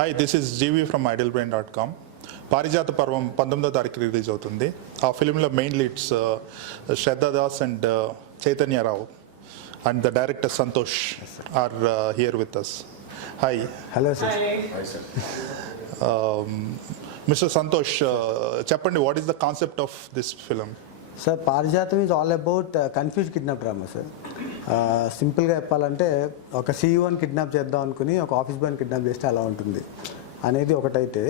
Hi, this is Jeevi from idlebrain.com. Paarijatha Parvam 19వ తారీఖు release అవుతుంది. ఆ ఫిల్మ్లో main leads Shraddhadas and Chaitanya Rao and the director Santosh are here with us. Hi. Hello sir. Hi sir. Mr. Santosh, చెప్పండి, what is the concept of this film? Sir, Paarijatha is all about confused kidnap drama, sir. సింపుల్గా చెప్పాలంటే ఒక సీఈఓని kidnap చేద్దాం అనుకుని ఒక office బాయ్ని kidnap చేస్తే ఎలా ఉంటుంది అనేది ఒకటైతే,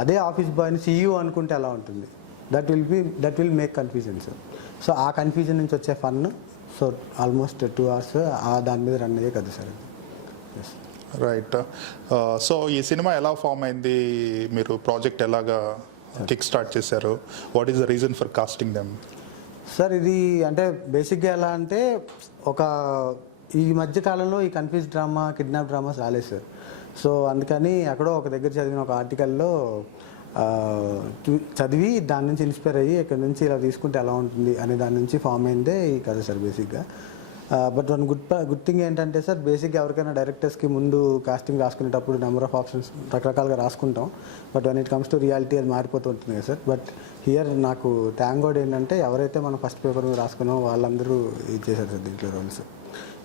అదే ఆఫీస్ బాయ్ని సీఈఓ అనుకుంటే ఎలా ఉంటుంది, that will make confusion sir. So ఆ కన్ఫ్యూజన్ నుంచి వచ్చే ఫన్, సో ఆల్మోస్ట్ 2 hours దాని మీద రన్ అయ్యే కదా సార్. రైట్. సో ఈ సినిమా ఎలా ఫామ్ అయింది, మీరు ప్రాజెక్ట్ ఎలాగా కిక్ స్టార్ట్ చేశారు, what is the reason for casting them? Sir ఇది అంటే బేసిక్గా ఎలా అంటే, ఈ మధ్య కాలంలో ఈ కన్ఫ్యూజ్ డ్రామా, కిడ్నాప్ డ్రామాస్ రాలేదు సార్. సో అందుకని ఎక్కడో ఒక దగ్గర చదివిన ఒక ఆర్టికల్లో చదివి దాని నుంచి ఇన్స్పైర్ అయ్యి ఇక్కడ నుంచి ఇలా తీసుకుంటే ఎలా ఉంటుంది అనే దాని నుంచి ఫామ్ అయిందే ఈ కథ సార్ బేసిక్గా. బట్ వన్ గుడ్ థింగ్ ఏంటంటే సార్, బేసిక్గా ఎవరికైనా డైరెక్టర్స్కి ముందు కాస్టింగ్ రాసుకునేటప్పుడు నెంబర్ ఆఫ్ ఆప్షన్స్ రకరకాలుగా రాసుకుంటాం. But one it comes to reality అది మారిపోతూ ఉంటుంది కదా సార్. బట్ హియర్ నాకు థ్యాంక్ గాడ్ ఏంటంటే, ఎవరైతే మనం ఫస్ట్ పేపర్ మీద రాసుకున్నామో వాళ్ళందరూ ఇది చేశారు సార్ దీంట్లో రోల్స్.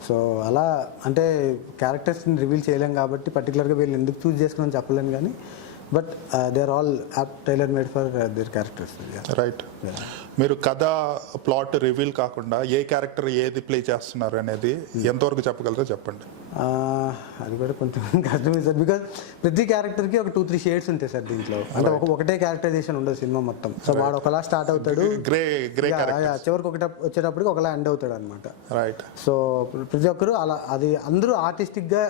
సో అలా అంటే క్యారెక్టర్స్ని రివీల్ చేయలేం కాబట్టి పర్టికులర్గా వీళ్ళు ఎందుకు చూస్ చేసుకుని చెప్పలేను, కానీ but they are all tailor made for their characters. Right. మీరు కథ ప్లాట్ రివీల్ కాకుండా ఏ క్యారెక్టర్ ఏది ప్లే చేస్తున్నారు అనేది ఎంతవరకు చెప్పగలరో చెప్పండి. అది కూడా కొంచెం కష్టమే సార్, బికాజ్ ప్రతి క్యారెక్టర్కి ఒక 2-3 షేడ్స్ ఉంటాయి సార్ దీంట్లో. అంటే ఒకటే క్యారెక్టరైజేషన్ ఉండదు సినిమా మొత్తం. సో వాడు ఒకలా స్టార్ట్ అవుతాడు, చివరికి వచ్చేటప్పటికి ఒకలా ఎండ్ అవుతాడు అనమాట. రైట్. సో ప్రతి ఒక్కరు అలా, అది అందరూ ఆర్టిస్టిక్గా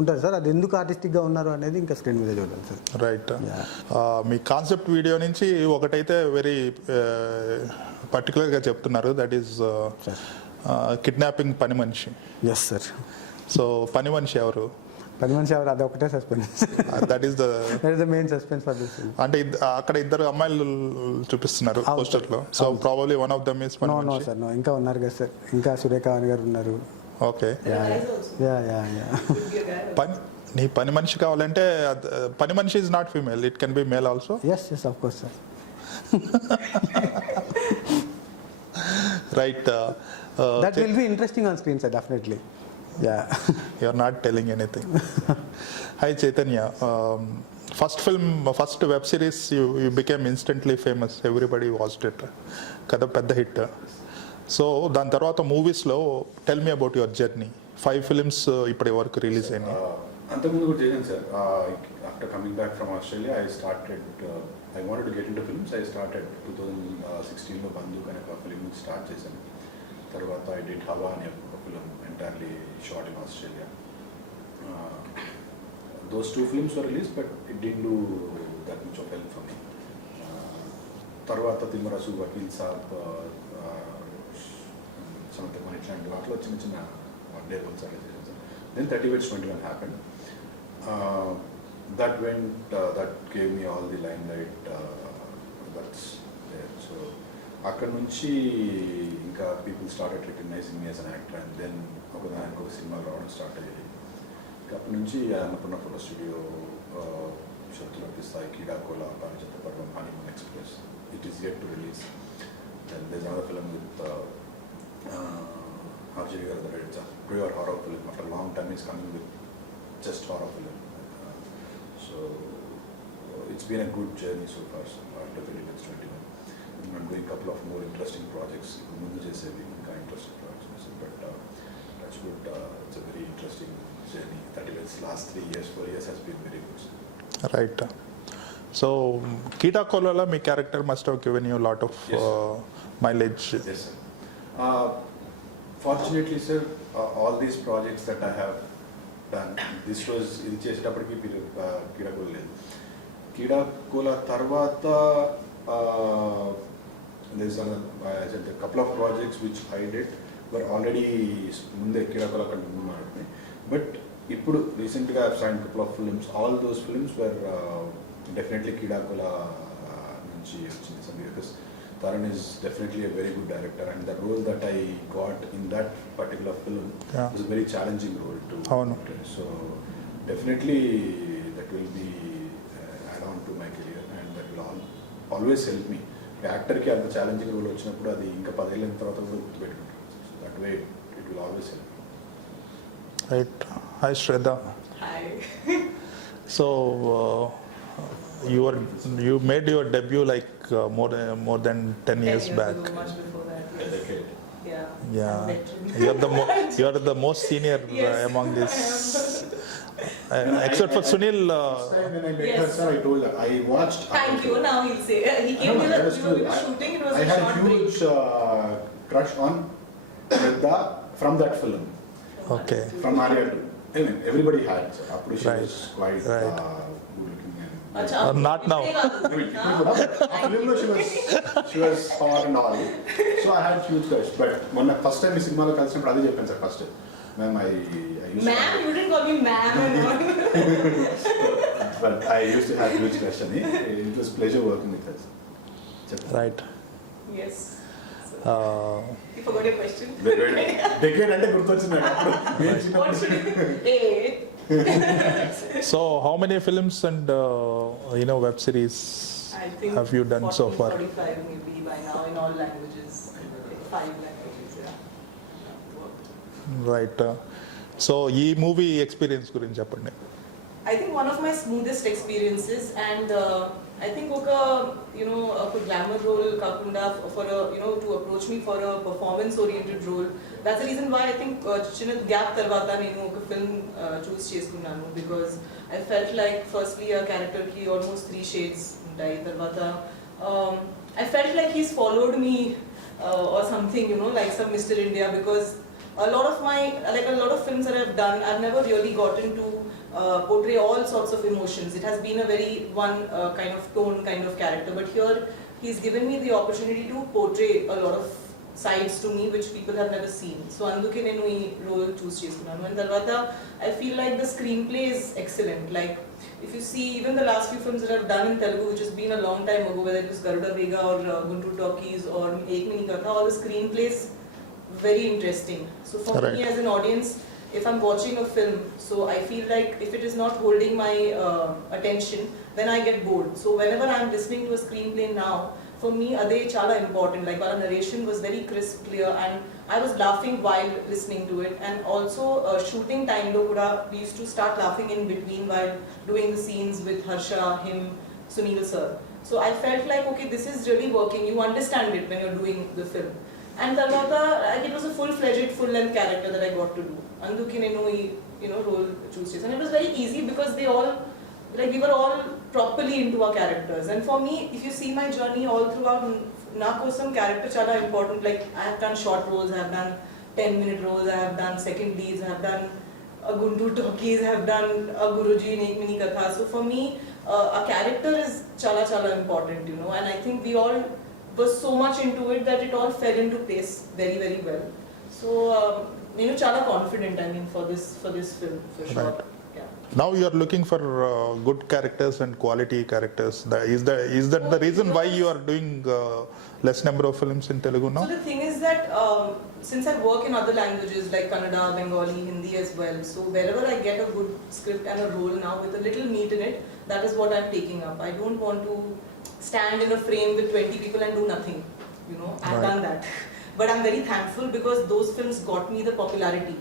ఉంటారు సార్. అది ఎందుకు ఆర్టిస్టిక్గా ఉన్నారు అనేది ఇంకా స్క్రీన్ మీద చూడాలి సార్. రైట్. మీ కాన్సెప్ట్ వీడియో నుంచి ఒకటైతే వెరీ పర్టికులర్గా చెప్తున్నారు, దట్ ఈస్ కిడ్నాపింగ్ పని మనిషి. Yes sir. సో పని మనిషి ఎవరు? పని మనిషి ఎవరు, అది ఒకటే suspense. That is the main suspense for this. అంటే అక్కడ ఇద్దరు అమ్మాయిలు చూపిస్తున్నారు పోస్టర్ లో. So probably one of them is పని మనిషి. నో సార్, నో, ఇంకా ఉన్నారు కదా సార్, ఇంకా సురేఖ గారు ఉన్నారు. ఓకే. నీ పని మనిషి కావాలంటే పని మనిషి is not female, it can be male also. Yes yes of course sir. Right. That will be interesting on screen sir, definitely. You are not telling anything. Hi Chaitanya, first web series you became instantly famous, everybody watched it కదా, పెద్ద hit. So దాని తర్వాత మూవీస్లో tell me about your journey. 5 films ఇప్పటి వరకు release అయినాయి. అంతకుముందు కూడా చేశాను sir. After coming back from Australia I wanted to get into films. I started 2016లో బంధుక్ అనే ఒక ఫిలిం నుంచి స్టార్ట్ చేశాను. తర్వాత ఐ డిడ్ హవా అనే ఒక film entirely shot in Australia. Those 2 films were released, but it didn't do that much of help for me. తర్వాత తిమ్మరసు, వకీల్ సాబ్, సమంతమని ఇట్లాంటి వాటిలో చిన్న చిన్న వన్ డే రోల్స్ అలా చేశాను sir. Then 30/21 happened. that gave me all the limelight that's there. So అక్కడ నుంచి ఇంకా people started recognizing me as an actor, and then ఒకదానికి ఒక సినిమాలు రావడం స్టార్ట్ అయ్యాయి. అప్పటి నుంచి అన్నపూర్ణ ఫోటో స్టూడియో, శత్రులకి స్థాయి, Keedaa Cola, Paarijatha Parvam, honeymoon express, it is yet to release. And there is another film with Arya garu, it's a pure horror film. After a long time, he's coming with just horror film. So it's been a good journey so far. So after 2021, I'm doing a couple of more interesting projects. Mundu chesevi inka interesting projects, but that's good. It's a very interesting journey. 30 last 3 years, 4 years has been very good. Right. So Kidnapping, my character must have given you a lot of mileage. Yes, sir. Fortunately, sir, all these projects that I have done, this was ఇది చేసేటప్పటికి కీడాకోల లేదు. కీడాకోల తర్వాత there's a couple of projects which I did were already ముందే కీడాకోల కంటే ముందు మాట్లాడుతున్నాయి. But ఇప్పుడు రీసెంట్గా I've signed couple of films. All those films were definitely Keedaa Cola నుంచి వచ్చింది sir, because Taran is definitely a very good director, and the role that I got in that particular film was a very challenging role to play. So definitely that will be always help me. యాక్టర్కి అంత challenging role వచ్చినప్పుడు అది ఇంకా 10 ఏళ్ళ తర్వాత కూడా గుర్తుపెట్టుకుంటారు. So that way it will always help. Right. Hi, Shraddha. Hi. So, you made your debut like more than 10 years back. Ago, much before that. A Yes. decade. Yeah. Yeah, I'm veteran. you are the most senior Yes, among this. I Except for Sunil. First time when I met her, Yes. sir, I told her, I watched. Thank you. Now he'll say. He came No, to that the was we were true. shooting. It was I a had a short break. huge crush on Shraddha from that film, Okay. from Arya too. I mean, everybody had. So, appu she Right. was quite Right. good looking and. Acha, Not now. She was hot and all. So I had huge crush. But when first time ఈ సినిమాలో కలిసినప్పుడు అదే చెప్పాను sir first. Ma'am I used Ma'am, you didn't call me ma'am and all. but I used to have huge crush అని. It was pleasure working with her. చెప్పండి. Right. Yes. Uh, You forgot your question. Decade అంటే గుర్తొచ్చింది నాకు. What should you? so, how many films and web series I think have you done so 40, far? 45 maybe by now in all languages. Like 5 languages. Yeah. Right. So, ఈ movie experience గురించి చెప్పండి. I think one of my smoothest experiences, and I think ఒక glamour role kakunda for a to approach me for a performance oriented role. That's the reason why I think చిన్న gap తర్వాత నేను ఒక film choose చేసుకున్నాను, because I felt like firstly a character ki almost 3 shades ఉంటాయి. తర్వాత I felt like he's followed me or something, like some Mr. India, because a lot of films that I've done, I've never really gotten to portray all sorts of emotions. It has been a very one kind of tone kind of character, but here he's given me the opportunity to portray a lot of sides to me which people have never seen. So anduke nenu ee role choose cheskunnanu. And tarvata I feel like the screenplay is excellent. Like if you see even the last few films that I've done in Telugu, which has been a long time ago, whether it was Garuda Vega or Guntur Talkies or Ek Mini Katha, all the screenplays very interesting. So for Right. me as an audience, if I'm watching a film, so I feel like if it is not holding my attention, then I get bored. So whenever I'm listening to a screenplay now, for me ade chala important. Like our narration was very crisp, clear, and I was laughing while listening to it. And also shooting time lo kuda we used to start laughing in between while doing the scenes with Harsha, him, Sunil sir. So I felt like, okay, this is really working. You understand it when you're doing the film. And tarvata it was a full-fledged, full-length character that I got to do. Anduki nenu role choose chesanu. And it was very easy because we were all properly into our characters. And for me, if you see my journey all throughout, na kosam character chala important. Like I have done short roles, I have done 10-minute roles, I have done second leads, I have done a Guntur Talkies, I have done a Guruji in Ek Mini Katha. So for me, a character is chala important, and I think we all was so much into it that it all fell into place very, very well. So chala confident, I mean, for this film for sure. Right. Yeah. Now you are looking for good characters and quality characters. Is that the reason why you are doing less number of films in Telugu now? So the thing is that since I work in other languages like Kannada, Bengali, Hindi as well, so wherever I get a good script and a role now with a little meat in it, that is what I'm taking up. I don't want to stand in a frame with 20 people and do nothing. I've Right. done that. But I'm very thankful because those films got me the popularity.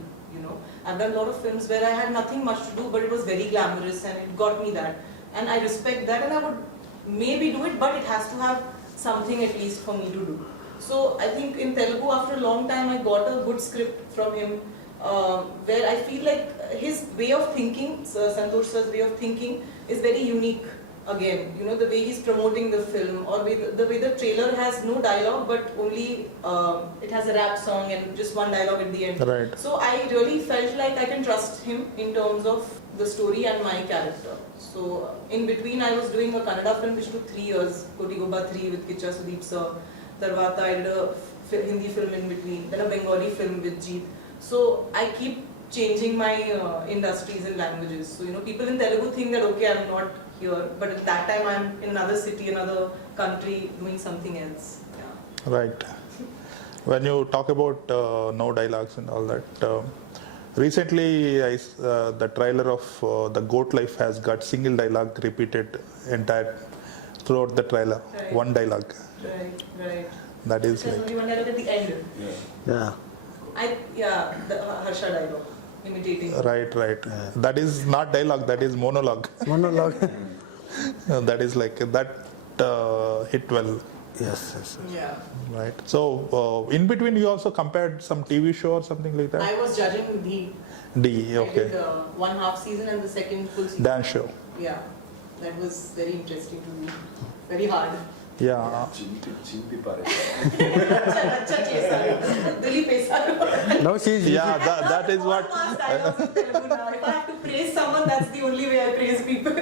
I've done a lot of films where I had nothing much to do, but it was very glamorous and it got me that. And I respect that, and I would maybe do it, but it has to have something at least for me to do. So I think in Telugu, after a long time, I got a good script from him where I feel like his way of thinking, Santosh sir's way of thinking, is very unique. Again, the way he's promoting the film, or the way the trailer has no dialogue, but only it has a rap song and just one dialogue at the end. Right. So I really felt like I can trust him in terms of the story and my character. So in between, I was doing a Kannada film which took 3 years, Koti Goba 3 with Kicha Sudeep sir. Tarvata I did a Hindi film in between, then a Bengali film with Jeevi. So I keep changing my industries and languages. So people in Telugu think that okay, I'm not here, but at that time I'm in another city, another country, doing something else. Yeah. Right. When you talk about no dialogues and all that, recently the trailer of The Goat Life has got single dialogue repeated entire throughout the trailer. Right. One dialogue. Right. That is There's like, only one dialogue at the end. Yeah. The Harsha dialogue, imitating. right. That is not dialogue, that is monologue. monologue. That is like, that hit well, yes. Yeah. right? So, in between you also compared some TV show or something like that? I was judging the D, I okay. did one half season and the second full season. Dance show. Yeah, that was very interesting to me. Very hard. Yeah. చింపి పారే. अच्छा చేశారు. వదిలి పేశారు. No, she's Yeah, that is what. All mass dialogues in Telugu now. If I have to praise someone, that's the only way I praise people.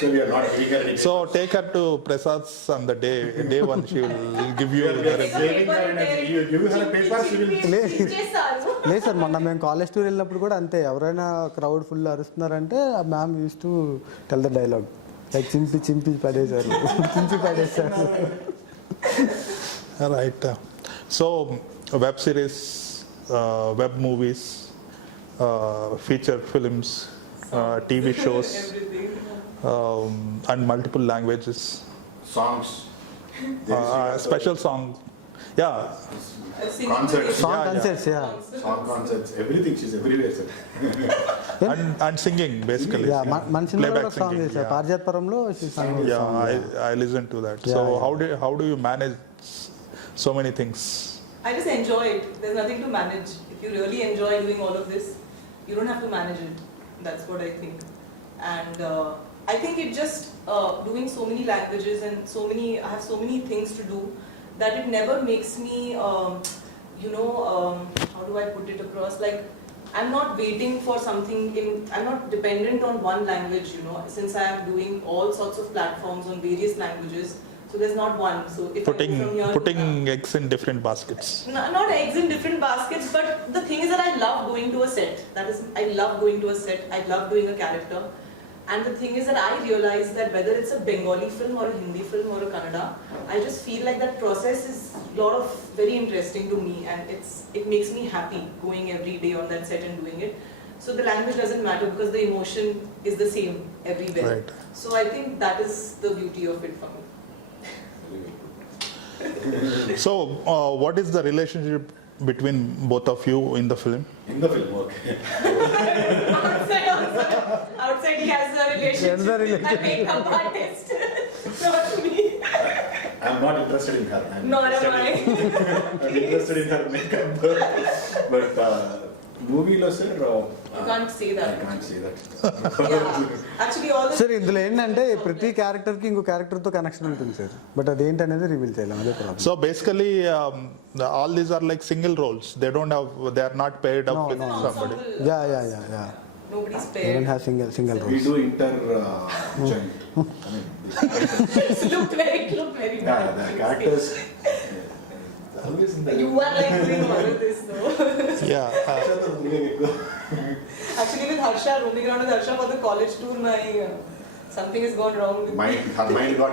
So we are not giving her any. So take her to Prasad's on the day one. She will give you the review. Saving her and you give her a paper, she will. చేశారు. లేదు sir, మొన్న మేము college tour వెళ్ళినప్పుడు కూడా అంతే. ఎవరైనా crowd full అరుస్తున్నారంటే ఆ ma'am use to tell the dialogue like చింపి పడేశారు. చింపి పడేశారు. Right. So, web series, web movies, feature films, TV shows, Everything. and multiple languages. Songs. Special song. Yeah. Singing Concerts. Song Yeah. concerts, yeah. Song concerts, everything. She's everywhere, sir. And singing basically. Yeah, మన సినిమాలో Playback కూడా song singing, చేశారు. yeah. పారిజాత పర్వంలో song. Yeah, I listen to that. Yeah, So yeah. how do you manage so many things? I just enjoy it. There's nothing to manage. If you really enjoy doing all of this, you don't have to manage it. That's what I think. And I think it just doing so many languages and I have so many things to do that it never makes me, how do I put it across? Like, I'm not waiting for something I'm not dependent on one language, since I am doing all sorts of platforms on various languages. So there's not one. So if I go from here Putting eggs in different baskets. not eggs in different baskets, but the thing is that I love going to a set. I love going to a set. I love doing a character. And the thing is that I realize that whether it's a Bengali film or a Hindi film or a Kannada, I just feel like that process is very interesting to me, and it makes me happy going every day on that set and doing it. So the language doesn't matter because the emotion is the same everywhere. Right. So I think that is the beauty of it for me. So what is the relationship between both of you in the film? In the film, okay. Outside he has a relationship Another with my makeup artist. Not me. I'm not interested in her. Nor am I. I'm interested in her makeup. But movie lo sir. You can't say that. I can't say that. Yeah. Actually, all the sir ఇందులో ఏంటంటే ప్రతి క్యారెక్టర్కి ఇంకో క్యారెక్టర్తో connection ఉంటుంది sir. But అదేంటనేది reveal చేయలేం, అదే problem. So basically, all these are like single roles. They are not paired up with somebody. Yeah nobody's they don't paired. have single We roles. do inter joint. I mean, It looked very yeah, bad. the characters. Always in the. You are like doing all of this though. Yeah. Actually, with Harsha, roaming around with Harsha for the college tour, something has gone wrong with me. Her mind got.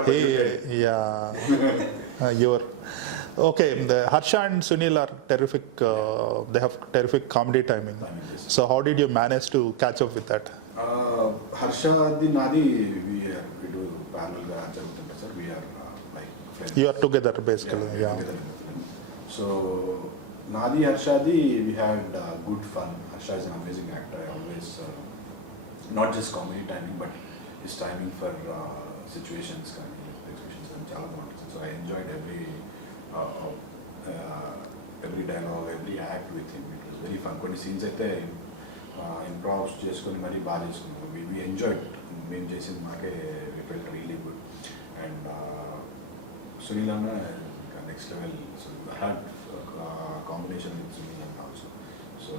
Your okay. The Harsha and Sunil are terrific. They have terrific comedy timing. So how did you manage to catch up with that? Harsha di nadi we do parallel ga jaruguntundi sir. We are like friends. You are together basically. Yeah. together in the film. So Nadi Harshadi, we had good fun. Harsha is an amazing actor. I always not just comedy timing, but his timing for situations కానీ చాలా బాగుంటుంది. So I enjoyed every dialogue, every act with him. It was very fun. కొన్ని scenes అయితే improves చేసుకొని మరీ బాగా చేసుకున్నాం. We enjoyed మేము చేసింది మాకే we felt really good. And Sunil Anna, next level. So I had combination with Sunil Anna also. So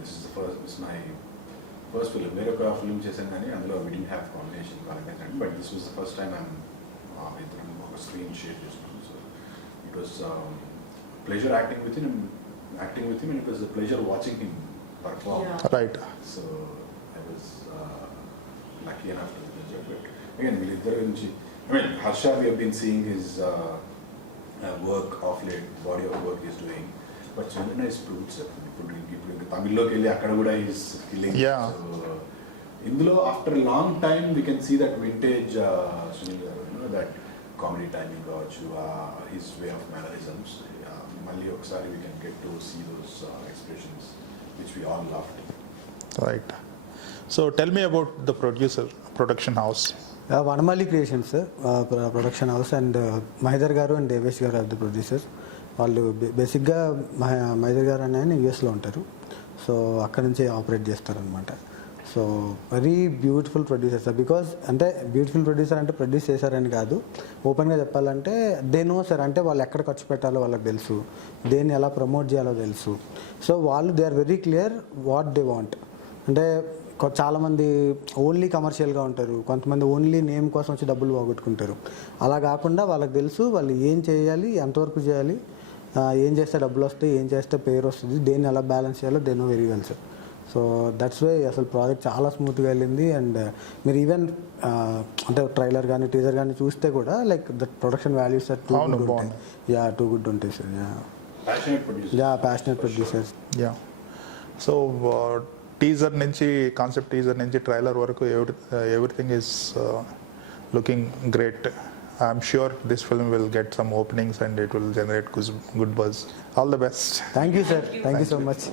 this is my first film. వేరే ఒక ఫిల్మ్ చేశాను కానీ అందులో we didn't have combination, but this was the first time I'm ఇద్దరం ఒక screen share చేసుకున్నాను. So it was pleasure acting with him, and it was a pleasure watching him perform. Yeah. Right. So I was lucky enough to do that. But again, వీళ్ళిద్దరి గురించి, I mean, Harsha, we have been seeing his work of late, body of work he's doing. But Sunil is proved sir. ఇప్పుడు తమిళ్లోకి వెళ్ళి అక్కడ కూడా he's killing. Yeah. So ఇందులో after a long time we can see that vintage Sunil garu. that comedy timing కావచ్చు, his way of mannerisms, మళ్ళీ ఒకసారి we can get to see those expressions which we all loved. Right. So tell me about the production house. Vanamali Creations production house and Mahendar garu and Devesh గారు are the producers. వాళ్ళు బేసిక్గా మహేదర్ గారు అని ఆయన యూఎస్లో ఉంటారు. సో అక్కడ నుంచి ఆపరేట్ చేస్తారనమాట. So very beautiful producer sir. Because అంటే బ్యూటిఫుల్ ప్రొడ్యూసర్ అంటే ప్రొడ్యూస్ చేశారని కాదు, ఓపెన్గా చెప్పాలంటే దే నో సార్. అంటే వాళ్ళు ఎక్కడ ఖర్చు పెట్టాలో వాళ్ళకి తెలుసు, దేన్ని ఎలా ప్రమోట్ చేయాలో తెలుసు. సో వాళ్ళు they are very clear what they want. అంటే చాలామంది ఓన్లీ కమర్షియల్గా ఉంటారు, కొంతమంది ఓన్లీ నేమ్ కోసం వచ్చి డబ్బులు పోగొట్టుకుంటారు. అలా కాకుండా వాళ్ళకి తెలుసు వాళ్ళు ఏం చేయాలి, ఎంతవరకు చేయాలి, ఏం చేస్తే డబ్బులు వస్తాయి, ఏం చేస్తే పేరు వస్తుంది, దేన్ని ఎలా బ్యాలెన్స్ చేయాలో they know very well sir. So that's why అసలు ప్రాజెక్ట్ చాలా స్మూత్గా వెళ్ళింది. అండ్ మీరు ఈవెన్ అంటే ట్రైలర్ కానీ టీజర్ కానీ చూస్తే కూడా like the production values are too good ఉంటాయి. యా టూ గుడ్ ఉంటాయి sir. Passionate producers. Yeah. So teaser నుంచి కాన్సెప్ట్ టీజర్ నుంచి ట్రైలర్ వరకు everything is looking great. I'm sure this film will get some openings and it will generate good buzz. All the best. Thank you sir. Thank you so much.